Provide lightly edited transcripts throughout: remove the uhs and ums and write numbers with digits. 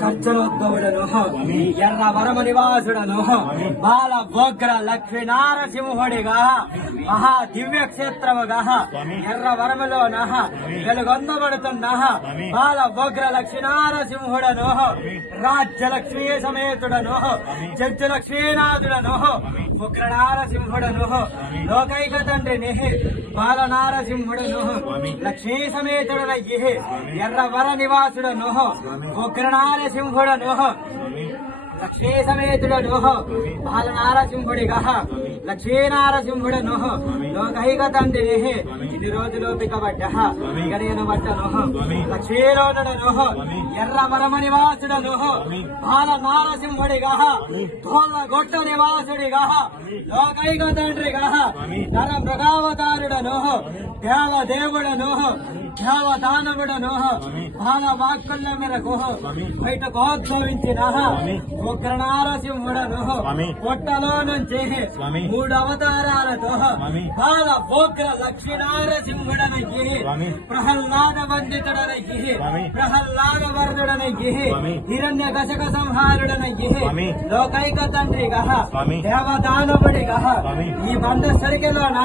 ఖర్చనోద్భవుడను ఎర్ర వరమ నివాసుడను బాల బొగ్ర లక్ష్మీ నారసింహుడిగా మహా దివ్య క్షేత్రముగా ఎర్ర వరములోన వెలుగొందబడుతున్న బాల బొగ్ర లక్ష్మీ నారసింహుడను రాజ్యలక్ష్మీ సమేతుడను జడ్జి లక్ష్మీనాథుడను ఉగ్ర నారసింహుడను లోకైక తండ్రిని బాల నారసింహుడను లక్ష్మీ సమేతుడనయ్యి ఎర్ర వర నివాసుడను ఉగ్ర నారసింహుడను లక్ష్మీ సమేతుడను బాల నారసింహుడిగా లక్ష్మీ నారసింహుడను లోకైక తండ్రిని ఇన్ని రోజులు పికబడ్డ ఇక నేను బట్టను లక్ష్మీలోనుడను ఎర్ర వరమ నివాసుడను బాల నారసింహుడిగా తోల గొట్ట నివాసుడిగా లోకైక తండ్రిగా నర మృగావతారుడను దేవదేవుడను దేవదానవుడను బాల వాక్కుల మేరకు బయటకు ఉద్భవించిన ఉగ్ర నారసింహుడను పొట్టలో నుంచి 3 అవతారాలతో బాల ఉగ్ర లక్ష్మీ నారసింహుడనయ్యి ప్రహ్లాద వందితుడనయ్యి ప్రహ్లాద వరదుడనయ్యి హిరణ్య కశక సంహారుడనయ్యి లోకైక తండ్రిగా దేవదానవుడిగా ఈ బంధ సరికెలోన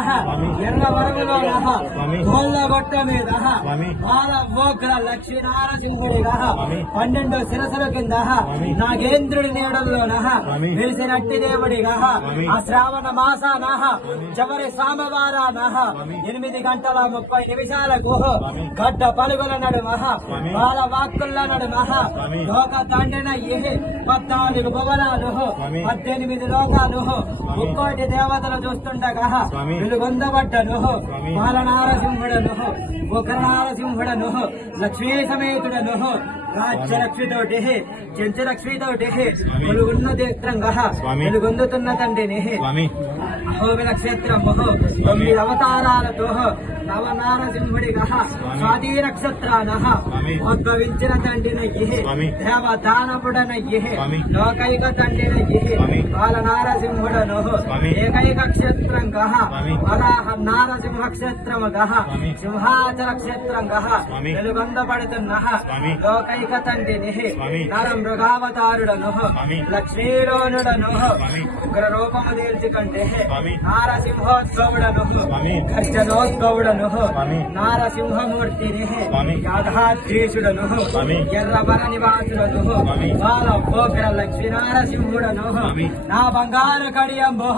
ఎర్ర వరములోన గొట్ట మీద బాల ఉగ్ర లక్ష్మీ నారసింహుడిగా 12 శిరసుల కింద నాగేంద్రుడి నీడల్లోన వెలిసినట్టి దేవుడిగా ఆ శ్రావణ మాసాన చివరి సోమవారాన 8 గంటల 30 నిమిషాలకు గడ్డ పలుగుల నడుమ బాల వాక్కుల నడుమ లోక తండ్రినయ్యి 14 భువనాలు 18 లోకాలు 30 దేవతలు చూస్తుండగా వెలుగొందబడ్డను బాల నారసింహుడను ఉగ్ర నారసింహుడను లక్ష్మీ సమేతుడను రాజ్యలక్ష్మితోటి చెంచలక్ష్మితోటి వెలుగున్న నేత్రంగా వెలుగొందుతున్న తండ్రిని అహోబిల క్షేత్రము 9 అవతారాలతో నవనారసింహుడిగా స్వాతి నక్షత్రాన ఉద్భవించిన తండ్రినయ్యి దేవదానవుడనయ్యి లోకైక తండ్రినయ్యి బాల నారసింహుడను ఏకైక క్షేత్రంగా వరాహ నారసింహ క్షేత్రముగా సింహాచల క్షేత్రంగా వెలుగొందబడుతున్న లోకైక తండ్రిని నర మృగావతారుడను లక్ష్మీలోనుడను ఉగ్ర రూపము తీర్చుకంటే నారసింహోద్భవుడను గర్జనోద్భవుడను నారసింహమూర్తిని యాదాద్రీషుడను ఎర్ర వర నివాసుడను బాల ఉగ్ర లక్ష్మీ నారసింహుడను నా బంగారు కడియంబో